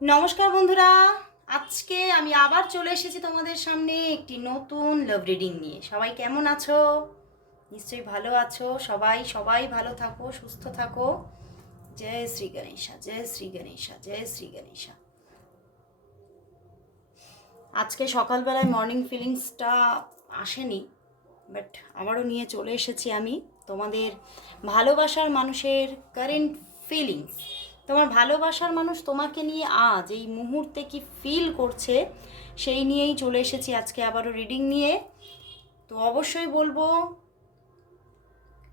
নমস্কার বন্ধুরা। আজকে আমি আবার চলে এসেছি তোমাদের সামনে একটি নতুন লাভ রিডিং নিয়ে। সবাই কেমন আছো? নিশ্চয়ই ভালো আছো। সবাই সবাই ভালো থাকো, সুস্থ থাকো। জয় শ্রী গণেশা, জয় শ্রী গণেশা, জয় শ্রী গণেশা। আজকে সকালবেলায় মর্নিং ফিলিংসটা আসেনি বাট আবারও নিয়ে চলে এসেছি আমি। তোমাদের ভালোবাসার মানুষের কারেন্ট ফিলিংস তোমার ভালোবাসার মানুষ তোমাকে নিয়ে আজ এই মুহূর্তে কি ফিল করছে, সেই নিয়েই চলে এসেছি আজকে আবারও রিডিং নিয়ে। তো অবশ্যই বলব,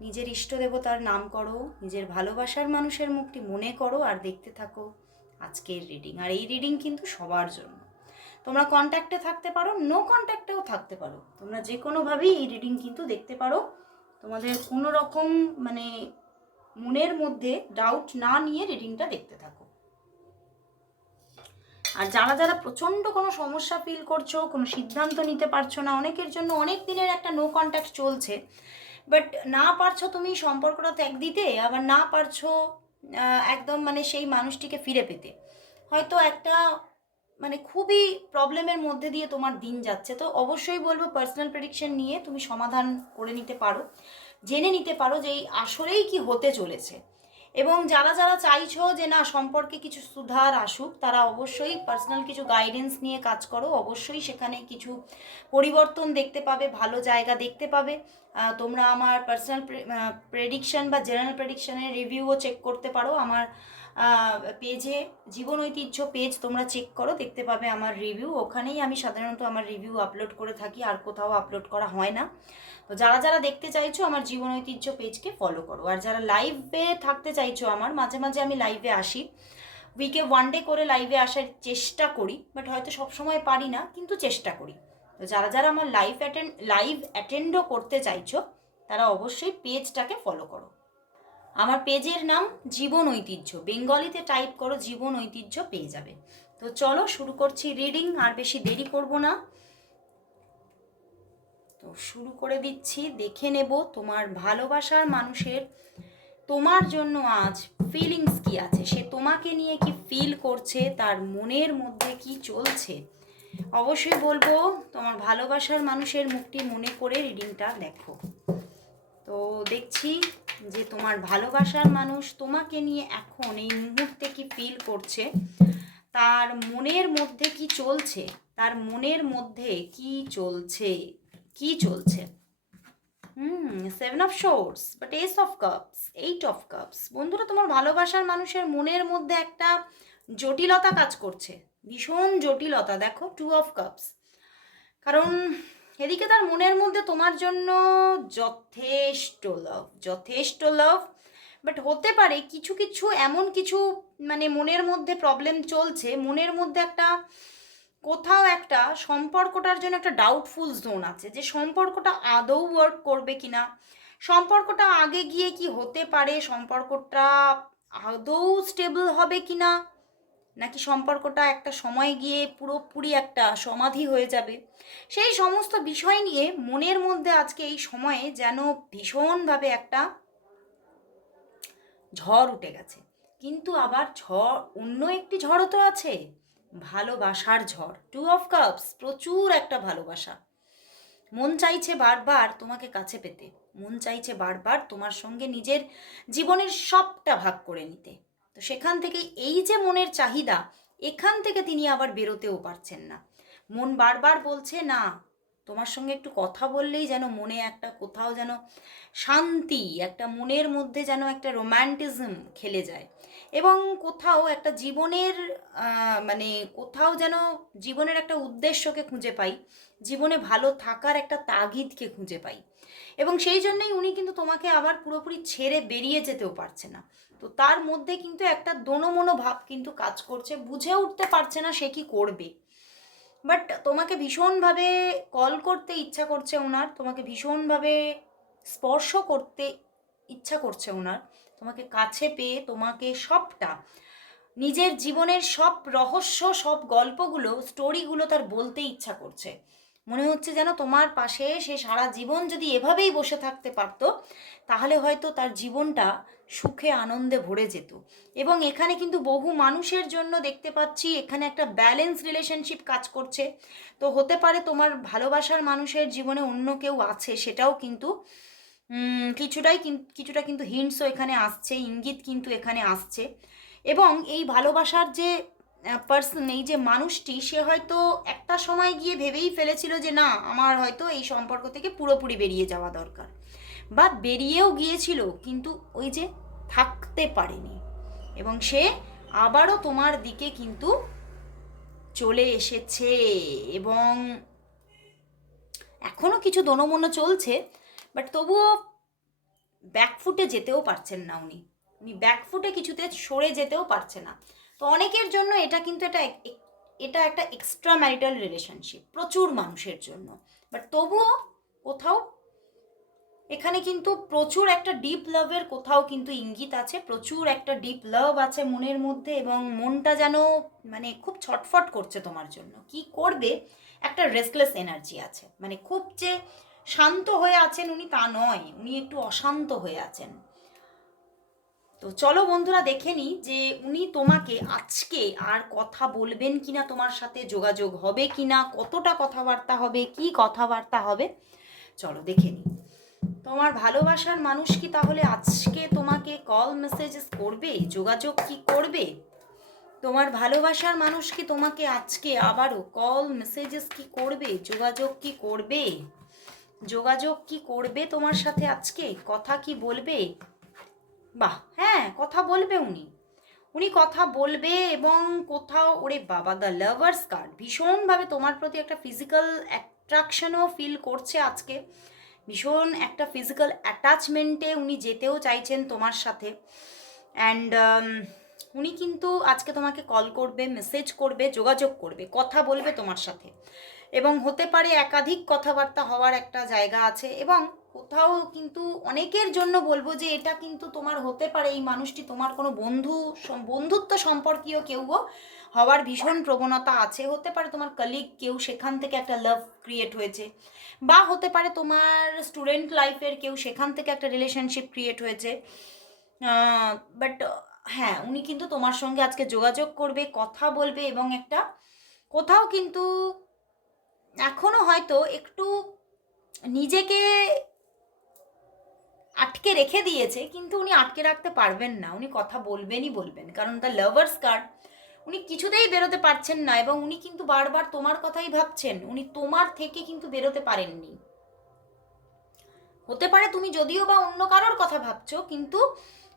নিজের ইষ্ট দেবতার নাম করো, নিজের ভালোবাসার মানুষের মুখটি মনে করো আর দেখতে থাকো আজকের রিডিং আর এই রিডিং কিন্তু সবার জন্য। তোমরা কন্ট্যাক্টে থাকতে পারো নো কন্ট্যাক্টেও থাকতে পারো। তোমরা যে কোনোভাবেই এই রিডিং কিন্তু দেখতে পারো। তোমাদের কোনো রকম মানে মনের মধ্যে ডাউট না নিয়ে রিডিংটা দেখতে থাকো। আর যারা যারা প্রচণ্ড কোনো সমস্যা ফিল করছ, কোনো সিদ্ধান্ত নিতে পারছ না, অনেকের জন্য অনেক দিনের একটা নো কন্ট্যাক্ট চলছে বাট না পারছ তুমি সম্পর্কটা ত্যাগ দিতে, আবার না পারছ একদম মানে সেই মানুষটিকে ফিরে পেতে। হয়তো একটা মানে খুবই প্রবলেমের মধ্যে দিয়ে তোমার দিন যাচ্ছে। তো অবশ্যই বলব পার্সোনাল প্রেডিকশন নিয়ে তুমি সমাধান করে নিতে পারো। জেনে নিতে পারো যে এই আসলেই কি হতে চলেছে। এবং যারা যারা চাইছো যে না, সম্পর্কে কিছু সুধার আসুক, তারা অবশ্যই পার্সোনাল কিছু গাইডেন্স নিয়ে কাজ করো। অবশ্যই সেখানে কিছু পরিবর্তন দেখতে পাবে, ভালো জায়গা দেখতে পাবে। তোমরা আমার পার্সোনাল প্রেডিকশন বা জেনারেল প্রেডিকশনের রিভিউও চেক করতে পারো। আমার পেজে জীবন ঐতিহ্য পেজ তোমরা চেক করো, দেখতে পাবে আমার রিভিউ ওখানেই আমি সাধারণত আমার রিভিউ আপলোড করে থাকি, আর কোথাও আপলোড করা হয় না। তো যারা যারা দেখতে চাইছো আমার জীবন ঐতিহ্য পেজকে ফলো করো। আর যারা লাইভে থাকতে চাইছো আমার, মাঝে মাঝে আমি লাইভে আসি। উইকে ওয়ান ডে করে লাইভে আসার চেষ্টা করি বাট হয়তো সবসময় পারি না, কিন্তু চেষ্টা করি। তো যারা যারা আমার লাইভ অ্যাটেন্ড লাইভ অ্যাটেন্ডও করতে চাইছো, তারা অবশ্যই পেজটাকে ফলো করো। আমার পেজের নাম জীবন ঐতিহ্য। বেঙ্গলিতে টাইপ করো জীবন ঐতিহ্য পেয়ে যাবে। তো চলো শুরু করছি রিডিং আর বেশি দেরি করব না। তো শুরু করে দিচ্ছি, দেখে নেব তোমার ভালোবাসার মানুষের। তোমার জন্য আজ ফিলিংস কি আছে? সে তোমাকে নিয়ে কি ফিল করছে? তার মনের মধ্যে কি চলছে? অবশ্যই বলব, তোমার ভালোবাসার মানুষের মুখটি মনে করে রিডিংটা দেখো তো দেখছি যে তোমার ভালোবাসার মানুষ তোমাকে নিয়ে এখন এই মুহূর্তে কি ফিল করছে? তার মনের মধ্যে কি চলছে? তার মনের মধ্যে কি চলছে? কি চলছে? হুম seven of swords but ace of cups eight of cups বন্ধুরা, তোমার ভালোবাসার মানুষের মনের মধ্যে একটা জটিলতা কাজ করছে। ভীষণ জটিলতা, দেখো টু অফ কাপস কারণ এদিকে তার মনের মধ্যে তোমার জন্য যথেষ্ট লাভ যথেষ্ট লাভ বাট হতে পারে কিছু কিছু এমন কিছু মানে মনের মধ্যে প্রবলেম চলছে, মনের মধ্যে একটা, কোথাও একটা সম্পর্কটার জন্য একটা ডাউটফুল জোন আছে, যে সম্পর্কটা আদৌ ওয়ার্ক করবে কি না সম্পর্কটা আগে গিয়ে কি হতে পারে, সম্পর্কটা আদৌ স্টেবল হবে কিনা নাকি সম্পর্কটা একটা সময় গিয়ে পুরোপুরি একটা সমাধি হয়ে যাবে? সেই সমস্ত বিষয় নিয়ে মনের মধ্যে আজকে এই সময়ে যেন ভীষণভাবে একটা ঝড় উঠে গেছে। কিন্তু আবার ঝড়, অন্য একটি ঝড়ও তো আছে। ভালোবাসার ঝড় টু অফ কাপস প্রচুর একটা ভালোবাসা। মন চাইছে বারবার তোমাকে কাছে পেতে। মন চাইছে বারবার তোমার সঙ্গে নিজের জীবনের সবটা ভাগ করে নিতে। তো সেখান থেকে এই যে মনের চাহিদা, এখান থেকে তিনি আবার বেরোতেও পারছেন না। মন বারবার বলছে, না, তোমার সঙ্গে একটু কথা বললেই যেন মনে একটা কোথাও যেন শান্তি, একটা মনের মধ্যে যেন একটা রোম্যান্টিজম খেলে যায়। এবং কোথাও একটা জীবনের মানে কোথাও যেন জীবনের একটা উদ্দেশ্যকে খুঁজে পাই, জীবনে ভালো থাকার একটা তাগিদকে খুঁজে পাই। এবং সেই জন্যই উনি কিন্তু তোমাকে আবার পুরোপুরি ছেড়ে বেরিয়ে যেতেও পারছে না। তো তার মধ্যে কিন্তু একটা দোনোমনো ভাব কিন্তু কাজ করছে, বুঝে উঠতে পারছে না সে কি করবে। বাট তোমাকে ভীষণভাবে কল করতে ইচ্ছা করছে ওনার তোমাকে ভীষণভাবে স্পর্শ করতে ইচ্ছা করছে ওনার তোমাকে কাছে পেয়ে তোমাকে সবটা, নিজের জীবনের সব রহস্য, সব গল্পগুলো স্টোরিগুলো তার বলতে ইচ্ছা করছে। মনে হচ্ছে যেন তোমার পাশে সে সারা জীবন যদি এভাবেই বসে থাকতে পারতো, তাহলে হয়তো তার জীবনটা সুখে আনন্দে ভরে যেত। এবং এখানে কিন্তু বহু মানুষের জন্য দেখতে পাচ্ছি এখানে একটা ব্যালেন্স রিলেশনশিপ কাজ করছে। তো হতে পারে তোমার ভালোবাসার মানুষের জীবনে অন্য কেউ আছে, সেটাও কিন্তু কিছুটাই কিছুটা কিন্তু হিন্টসও এখানে আসছে, ইঙ্গিত কিন্তু এখানে আসছে। এবং এই ভালোবাসার যে পার্সন এই যে মানুষটি, সে হয়তো একটা সময় গিয়ে ভেবেই ফেলেছিল যে না, আমার হয়তো এই সম্পর্ক থেকে পুরোপুরি বেরিয়ে যাওয়া দরকার। বা বেরিয়েও গিয়েছিল, কিন্তু ওই যে থাকতে পারেনি। এবং সে আবারও তোমার দিকে কিন্তু চলে এসেছে। এবং এখনও কিছু দনমনো চলছে বাট তবুও ব্যাকফুটে যেতেও পারছেন না উনি। উনি ব্যাকফুটে কিছুতে সরে যেতেও পারছে না। তো অনেকের জন্য এটা কিন্তু এটা এটা একটা এক্সট্রা ম্যারিটাল রিলেশনশিপ প্রচুর মানুষের জন্য। বাট তবুও কোথাও এখানে কিন্তু প্রচুর একটা ডিপ লাভের কোথাও কিন্তু ইঙ্গিত আছে, প্রচুর একটা ডিপ লাভ আছে মনের মধ্যে এবং মনটা যেন মানে খুব ছটফট করছে তোমার জন্য। কি করবে? একটা রেস্টলেস এনার্জি আছে। মানে খুব যে শান্ত হয়ে আছেন উনি তা নয়, উনি একটু অশান্ত হয়ে আছেন। তো চলো বন্ধুরা দেখে নিই যে উনি তোমাকে আজকে আর কথা বলবেন কিনা, তোমার সাথে যোগাযোগ হবে কিনা, কতটা কথাবার্তা হবে, কি কথাবার্তা হবে, চলো দেখে নিই তোমার ভালোবাসার মানুষ কি তাহলে আজকে তোমাকে কল মেসেজেস করবে, যোগাযোগ কি করবে? তোমার ভালোবাসার মানুষ কি তোমাকে আজকে আবারও কল মেসেজেস কি করবে, যোগাযোগ কি করবে? যোগাযোগ কি করবে তোমার সাথে আজকে? কথা কি বলবে? বাহ হ্যাঁ কথা বলবে উনি। উনি কথা বলবে এবং কোথাও, ওরে বাবা দ্য লাভার্স কার্ড ভীষণভাবে তোমার প্রতি একটা ফিজিক্যাল অ্যাট্রাকশনও ফিল করছে আজকে। ভীষণ একটা ফিজিক্যাল অ্যাটাচমেন্টে উনি যেতেও চাইছেন তোমার সাথে। অ্যান্ড উনি কিন্তু আজকে তোমাকে কল করবে মেসেজ করবে, যোগাযোগ করবে, কথা বলবে তোমার সাথে। এবং হতে পারে একাধিক কথাবার্তা হওয়ার একটা জায়গা আছে এবং কোথাও কিন্তু অনেকের জন্য বলব যে এটা কিন্তু তোমার হতে পারে, এই মানুষটি তোমার কোনো বন্ধু বন্ধুত্ব সম্পর্কীয় কেউও হওয়ার ভীষণ প্রবণতা আছে। হতে পারে তোমার কলিগ কেউ সেখান থেকে একটা লাভ ক্রিয়েট হয়েছে বা হতে পারে তোমার স্টুডেন্ট লাইফের কেউ সেখান থেকে একটা রিলেশনশিপ ক্রিয়েট হয়েছে। বাট হ্যাঁ উনি কিন্তু তোমার সঙ্গে আজকে যোগাযোগ করবে, কথা বলবে এবং একটা কোথাও কিন্তু এখনও হয়তো একটু নিজেকে আটকে রেখে দিয়েছে, কিন্তু উনি আটকে রাখতে পারবেন না। উনি কথা বলবেনই বলবেন, কারণ দ্য লাভার্স কার্ড উনি কিছুতেই বেরোতে পারছেন না এবং উনি কিন্তু বারবার তোমার কথাই ভাবছেন। উনি তোমার থেকে কিন্তু বেরোতে পারেননি। হতে পারে তুমি যদিও বা অন্য কারোর কথা ভাবছ, কিন্তু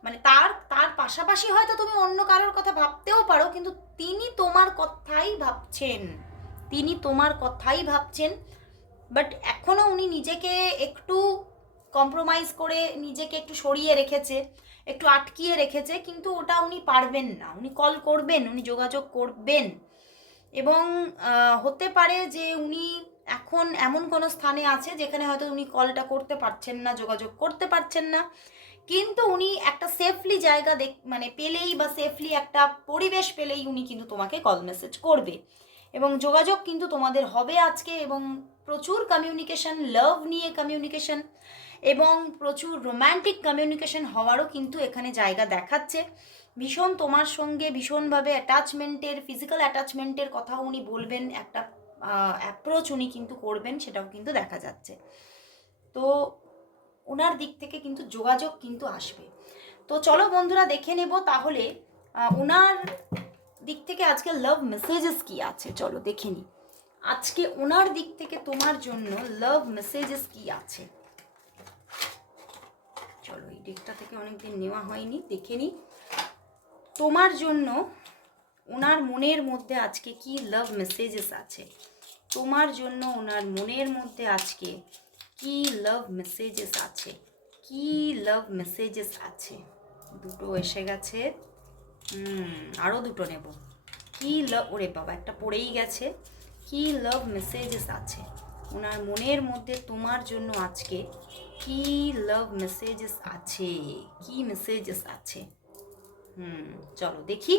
মানে তার তার পাশাপাশি হয়তো তুমি অন্য কারোর কথা ভাবতেও পারো, কিন্তু তিনি তোমার কথাই ভাবছেন। তিনি তোমার কথাই ভাবছেন বাট এখনও উনি নিজেকে একটু কম্প্রোমাইজ করে নিজেকে একটু সরিয়ে রেখেছে, একটু আটকিয়ে রেখেছে, কিন্তু ওটা উনি পারবেন না। উনি কল করবেন, উনি যোগাযোগ করবেন। এবং হতে পারে যে উনি এখন এমন কোনো স্থানে আছে যেখানে হয়তো উনি কলটা করতে পারছেন না, যোগাযোগ করতে পারছেন না। কিন্তু উনি একটা সেফলি জায়গা দেখ মানে পেলেই বা সেফলি একটা পরিবেশ পেলেই উনি কিন্তু তোমাকে কল মেসেজ করবে। এবং যোগাযোগ কিন্তু তোমাদের হবে আজকে এবং প্রচুর কমিউনিকেশন লাভ নিয়ে কমিউনিকেশন এবং প্রচুর রোম্যান্টিক কমিউনিকেশন হওয়ারও কিন্তু এখানে জায়গা দেখাচ্ছে। ভীষণ তোমার সঙ্গে ভীষণভাবে অ্যাটাচমেন্টের ফিজিক্যাল অ্যাটাচমেন্টের কথাও উনি বলবেন, একটা অ্যাপ্রোচ উনি কিন্তু করবেন, সেটাও কিন্তু দেখা যাচ্ছে। তো ওনার দিক থেকে কিন্তু যোগাযোগ কিন্তু আসবে। তো চলো বন্ধুরা দেখে নেব তাহলে ওনার দিক থেকে আজকে লাভ মেসেজেস কি আছে? চলো দেখে নিই আজকে ওনার দিক থেকে তোমার জন্য লাভ মেসেজেস কি আছে? ডেকটা থেকে অনেক দিন নেওয়া হয়নি, দেখে নিই। তোমার জন্য ওনার মনের মধ্যে আজকে কি লাভ মেসেজেস আছে? তোমার জন্য ওনার মনের মধ্যে আজকে কি লাভ মেসেজেস আছে? কি লাভ মেসেজেস আছে? দুটো এসে গেছে। আরও দুটো নেব। কি লাভ ওরে বাবা, একটা পড়েই গেছে। কি লাভ মেসেজেস আছে? ওনার মনের মধ্যে তোমার জন্য আজকে কি লাভ মেসেজেস আছে? কি মেসেজেস আছে? হুম, চলো দেখি।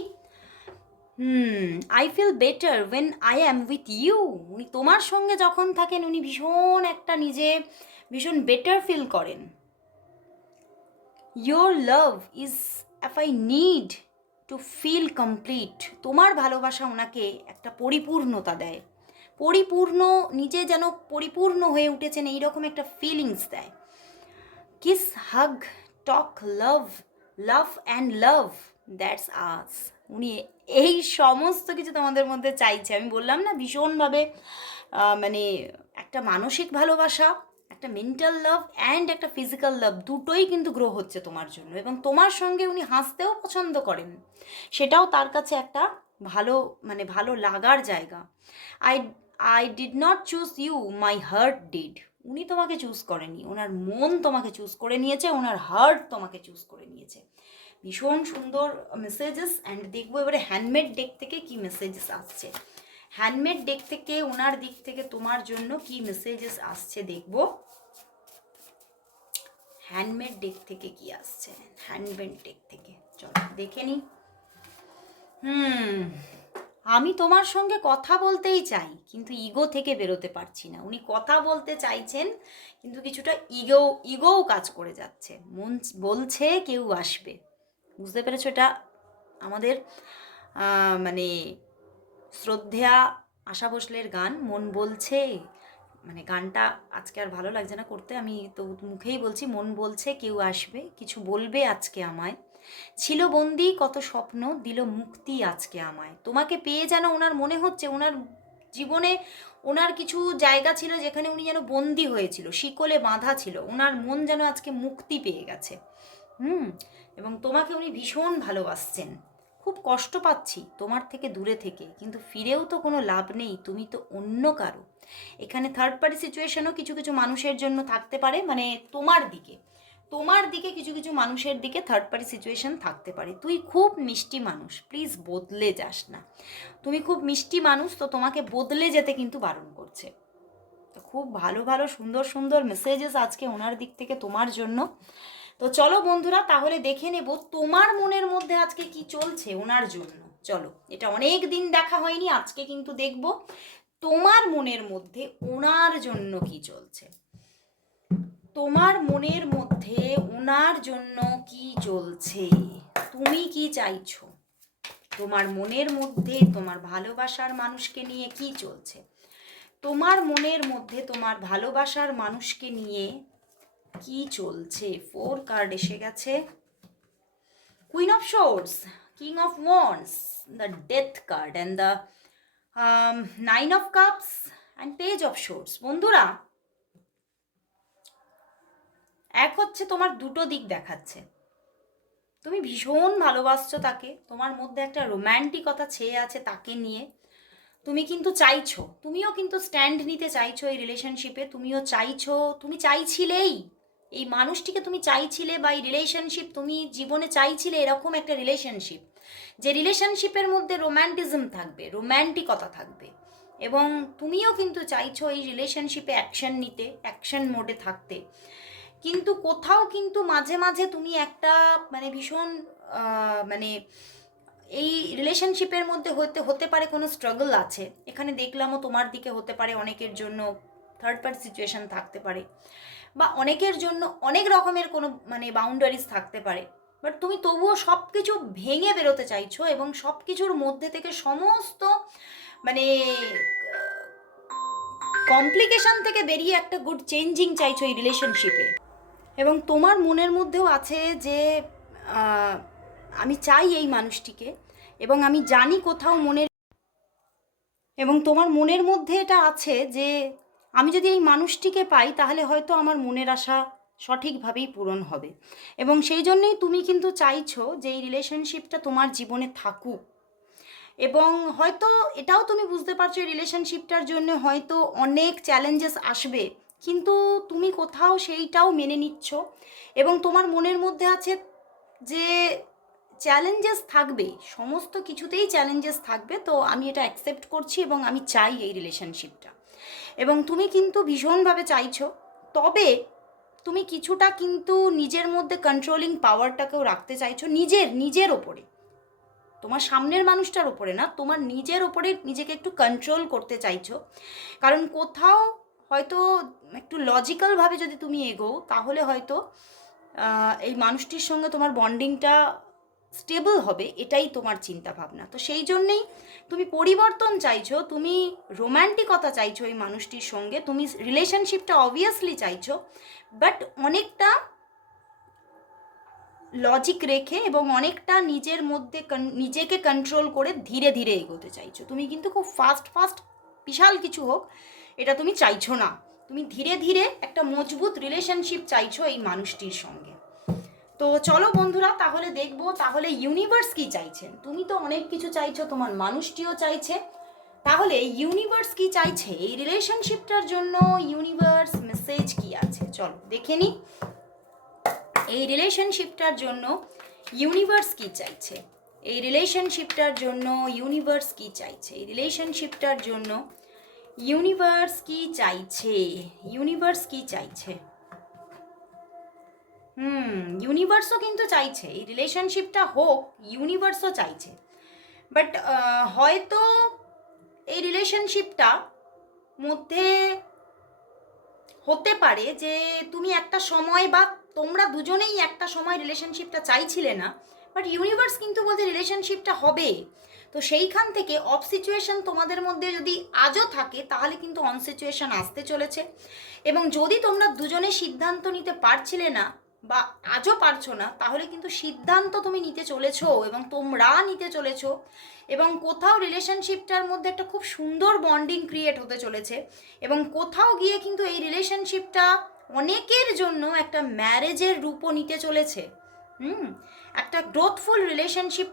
হুম I feel better when I am with you উনি তোমার সঙ্গে যখন থাকেন, উনি ভীষণ একটা নিজে ভীষণ বেটার ফিল করেন। Your love is if I need to feel complete তোমার ভালোবাসা ওনাকে একটা পরিপূর্ণতা দেয়। পরিপূর্ণ, নিজে যেন পরিপূর্ণ হয়ে উঠেছেন, এইরকম একটা ফিলিংস দেয়। Kiss hug talk love love and love that's us উনি এই সমস্ত কিছু তোমাদের মধ্যে চাইছে। আমি বললাম না, ভীষণভাবে মানে একটা মানসিক ভালোবাসা, একটা মেন্টাল লাভ অ্যান্ড একটা ফিজিক্যাল লাভ দুটোই কিন্তু গ্রো হচ্ছে তোমার জন্য এবং তোমার সঙ্গে উনি হাসতেও পছন্দ করেন। সেটাও তার কাছে একটা ভালো মানে ভালো লাগার জায়গা। I I did not choose you my heart did উনি তোমাকে চুজ করেনি, ওনার মন তোমাকে চুজ করে নিয়েছে, ওনার হার্ট তোমাকে চুজ করে নিয়েছে। ভীষণ সুন্দর মেসেজেস অ্যান্ড দেখব এবারে হ্যান্ডমেড ডেক থেকে কি মেসেজেস আসছে। হ্যান্ডমেড ডেক থেকে, ওনার দিক থেকে তোমার জন্য কি মেসেজেস আসছে দেখব। হ্যান্ডমেড ডেক থেকে কি আসছে? হ্যান্ডমেড ডেক থেকে। চলো, দেখে নি হুম। আমি তোমার সঙ্গে কথা বলতেই চাই, কিন্তু ইগো থেকে বেরোতে পারছি না। উনি কথা বলতে চাইছেন, কিন্তু কিছুটা ইগো ইগোও কাজ করে যাচ্ছে। মন বলছে কেউ আসবে। বুঝতে পেরেছ এটা? আমাদের মানে শ্রদ্ধেয়া আশা ভোসলের গান, মন বলছে মানে গানটা আজকে আর ভালো লাগছে না করতে। আমি তো মুখেই বলছি, মন বলছে কেউ আসবে, কিছু বলবে আজকে আমায়। ছিল বন্দি, কত স্বপ্ন দিল মুক্তি আজকে আমায়। তোমাকে পেয়ে যেন ওনার মনে হচ্ছে, ওনার জীবনে ওনার কিছু জায়গা ছিল যেখানে উনি যেন বন্দি হয়েছিল, শিকলে বাঁধা ছিল, ওনার মন যেন আজকে মুক্তি পেয়ে গেছে। হুম, এবং তোমাকে উনি ভীষণ ভালোবাসছেন। খুব কষ্ট পাচ্ছি তোমার থেকে দূরে থেকে, কিন্তু ফিরেও তো কোনো লাভ নেই, তুমি তো অন্য কারও। এখানে থার্ড পার্টি সিচুয়েশনও কিছু কিছু মানুষের জন্য থাকতে পারে মানে তোমার দিকে। তোমার দিকে কিছু কিছু মানুষের দিকে থার্ড পার্টি সিচুয়েশন থাকতে পারে। তুই খুব মিষ্টি মানুষ প্লিজ বদলে যাস না। তুমি খুব মিষ্টি মানুষ, তো তোমাকে বদলে যেতে কিন্তু বারণ করছে। তো খুব ভালো ভালো, সুন্দর সুন্দর মেসেজেস আজকে ওনার দিক থেকে তোমার জন্য। তো চলো বন্ধুরা, তাহলে দেখে নেব তোমার মনের মধ্যে আজকে কি চলছে ওনার জন্য। চলো, এটা অনেক দিন দেখা হয়নি, আজকে কিন্তু দেখব তোমার মনের মধ্যে ওনার জন্য কি চলছে। তোমার মনের মধ্যে ওনার জন্য কি চলছে তুমি কি চাইছো? তোমার মনের মধ্যে, তোমার ভালোবাসার মানুষকে নিয়ে কি চলছে? তোমার মনের মধ্যে, তোমার ভালোবাসার মানুষকে নিয়ে কি চলছে? ফোর কার্ড এসে গেছে। Queen of swords king of wands the death card and the nine of cups and page of swords বন্ধুরা এক হচ্ছে তোমার দুটো দিক দেখাচ্ছে। তুমি ভীষণ ভালোবাসছো তাকে, তোমার মধ্যে একটা রোম্যান্টিকতা ছেয়ে আছে তাকে নিয়ে। তুমি কিন্তু চাইছো, তুমিও কিন্তু স্ট্যান্ড নিতে চাইছো এই রিলেশনশিপে, তুমিও চাইছো, তুমি চাইছিলেই এই মানুষটিকে তুমি চাইছিলে বা এই রিলেশনশিপ তুমি জীবনে চাইছিলে এরকম একটা রিলেশনশিপ। যে রিলেশনশিপের মধ্যে রোম্যান্টিজম থাকবে, রোম্যান্টিকতা থাকবে। এবং তুমিও কিন্তু চাইছো এই রিলেশনশিপে অ্যাকশন নিতে, অ্যাকশন মোডে থাকতে। কিন্তু কোথাও কিন্তু মাঝে মাঝে তুমি একটা মানে ভীষণ মানে এই রিলেশনশিপের মধ্যে হতে হতে পারে কোনো স্ট্রাগল আছে। এখানে দেখলামও তোমার দিকে হতে পারে অনেকের জন্য থার্ড পার্টি সিচুয়েশন থাকতে পারে। বা অনেকের জন্য অনেক রকমের কোনো মানে বাউন্ডারিজ থাকতে পারে। বাট তুমি তবুও সব কিছু ভেঙে বেরোতে চাইছো এবং সব কিছুর মধ্যে থেকে সমস্ত মানে কমপ্লিকেশন থেকে বেরিয়ে একটা গুড চেঞ্জিং চাইছো এই রিলেশনশিপে এবং তোমার মনের মধ্যেও আছে যে আমি চাই এই মানুষটিকে এবং আমি জানি কোথাও মনের এবং তোমার মনের মধ্যে এটা আছে যে, আমি যদি এই মানুষটিকে পাই তাহলে হয়তো আমার মনের আশা সঠিকভাবেই পূরণ হবে। এবং সেই জন্যই তুমি কিন্তু চাইছো যে এই রিলেশনশিপটা তোমার জীবনে থাকুক। এবং হয়তো এটাও তুমি বুঝতে পারছ, এই রিলেশনশিপটার জন্য হয়তো অনেক চ্যালেঞ্জেস আসবে। কিন্তু তুমি কোথাও সেইটাও মেনে নিচ্ছ। এবং তোমার মনের মধ্যে আছে যে চ্যালেঞ্জেস থাকবে, সমস্ত কিছুতেই চ্যালেঞ্জেস থাকবে, তো আমি এটা অ্যাকসেপ্ট করছি এবং আমি চাই এই রিলেশনশিপটা এবং তুমি কিন্তু ভীষণভাবে চাইছো, তবে তুমি কিছুটা কিন্তু নিজের মধ্যে কন্ট্রোলিং পাওয়ারটাকেও রাখতে চাইছো নিজের নিজের ওপরে। তোমার সামনের মানুষটার ওপরে না, তোমার নিজের ওপরে নিজেকে একটু কন্ট্রোল করতে চাইছো। কারণ কোথাও হয়তো একটু লজিক্যালভাবে যদি তুমি এগো তাহলে হয়তো এই মানুষটির সঙ্গে তোমার বন্ডিংটা স্টেবল হবে, এটাই তোমার চিন্তা ভাবনা তো সেই জন্যেই তুমি পরিবর্তন চাইছো, তুমি রোম্যান্টিকতা চাইছো এই মানুষটির সঙ্গে, তুমি রিলেশনশিপটা অবভিয়াসলি চাইছো বাট অনেকটা লজিক রেখে এবং অনেকটা নিজের মধ্যে নিজেকে কন্ট্রোল করে ধীরে ধীরে এগোতে চাইছো। তুমি কিন্তু খুব ফাস্ট ফাস্ট বিশাল কিছু হোক এটা তুমি চাইছো না। তুমি ধীরে ধীরে একটা মজবুত রিলেশনশিপ চাইছো এই মানুষটির সঙ্গে। তো চলো বন্ধুরা, তাহলে দেখব, তাহলে ইউনিভার্স কি চাইছেন? তুমি তো অনেক কিছু চাইছো, তোমার মানুষটিও চাইছে। তাহলে ইউনিভার্স কি চাইছে? এই রিলেশনশিপটার জন্য ইউনিভার্স মেসেজ কি আছে? চলো, দেখে নিই এই রিলেশনশিপটার জন্য ইউনিভার্স কি চাইছে? এই রিলেশনশিপটার জন্য ইউনিভার্স কি চাইছে? এই রিলেশনশিপটার জন্য ইউনিভার্স কি চাইছে ইউনিভার্স কি চাইছে হুম ইউনিভার্সও কিন্তু চাইছে এই রিলেশনশিপটা হোক ইউনিভার্সও চাইছে বাট হয়তো এই রিলেশনশিপটা মধ্যে হতে পারে যে তুমি একটা সময় বা তোমরা দুজনেই একটা সময় রিলেশনশিপটা চাইছিলে না বাট ইউনিভার্স কিন্তু বলছে রিলেশনশিপটা হবে তো সেইখান থেকে অফ সিচুয়েশন তোমাদের মধ্যে যদি আজও থাকে, তাহলে কিন্তু অন সিচুয়েশন আসতে চলেছে। এবং যদি তোমরা দুজনে সিদ্ধান্ত নিতে পারছিলে না বা আজও পারছ না, তাহলে কিন্তু সিদ্ধান্ত তুমি নিতে চলেছো এবং তোমরা নিতে চলেছো। এবং কোথাও রিলেশনশিপটার মধ্যে একটা খুব সুন্দর বন্ডিং ক্রিয়েট হতে চলেছে। এবং কোথাও গিয়ে কিন্তু এই রিলেশনশিপটা অনেকের জন্য একটা ম্যারেজের রূপও নিতে চলেছে। হুম? একটা গ্রোথফুল রিলেশনশিপ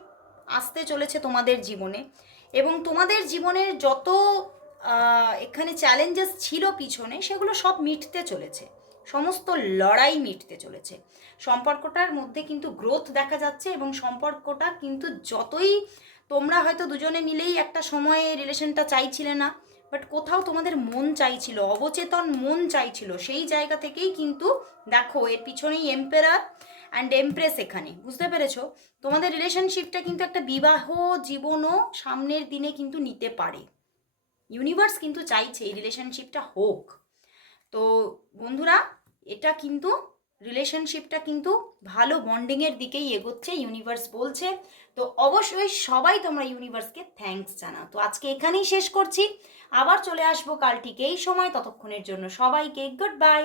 আসতে চলেছে তোমাদের জীবনে এবং তোমাদের জীবনের যত এখানে চ্যালেঞ্জেস ছিল পিছনে, সেগুলো সব মিটতে চলেছে। সমস্ত লড়াই মিটতে চলেছে। সম্পর্কটার মধ্যে কিন্তু গ্রোথ দেখা যাচ্ছে এবং সম্পর্কটা কিন্তু যতই তোমরা হয়তো দুজনে মিলেই একটা সময়ে রিলেশনটা চাইছিলে না বাট কোথাও তোমাদের মন চাইছিল, অবচেতন মন চাইছিল, সেই জায়গা থেকেই কিন্তু দেখো, এর পিছনেই এম্পেরার অ্যান্ড এমপ্রেস এখানে, বুঝতে পেরেছ? তোমাদের রিলেশনশিপটা কিন্তু একটা বিবাহ জীবনও সামনের দিনে কিন্তু নিতে পারে। ইউনিভার্স কিন্তু চাইছে এই রিলেশনশিপটা হোক। তো বন্ধুরা, এটা কিন্তু রিলেশনশিপটা কিন্তু ভালো বন্ডিংয়ের দিকেই এগোচ্ছে ইউনিভার্স বলছে। তো অবশ্যই সবাই তোমরা ইউনিভার্সকে থ্যাঙ্কস জানাও। তো আজকে এখানেই শেষ করছি। আবার চলে আসব কালটিকে এই সময়, ততক্ষণের জন্য সবাইকে গুড বাই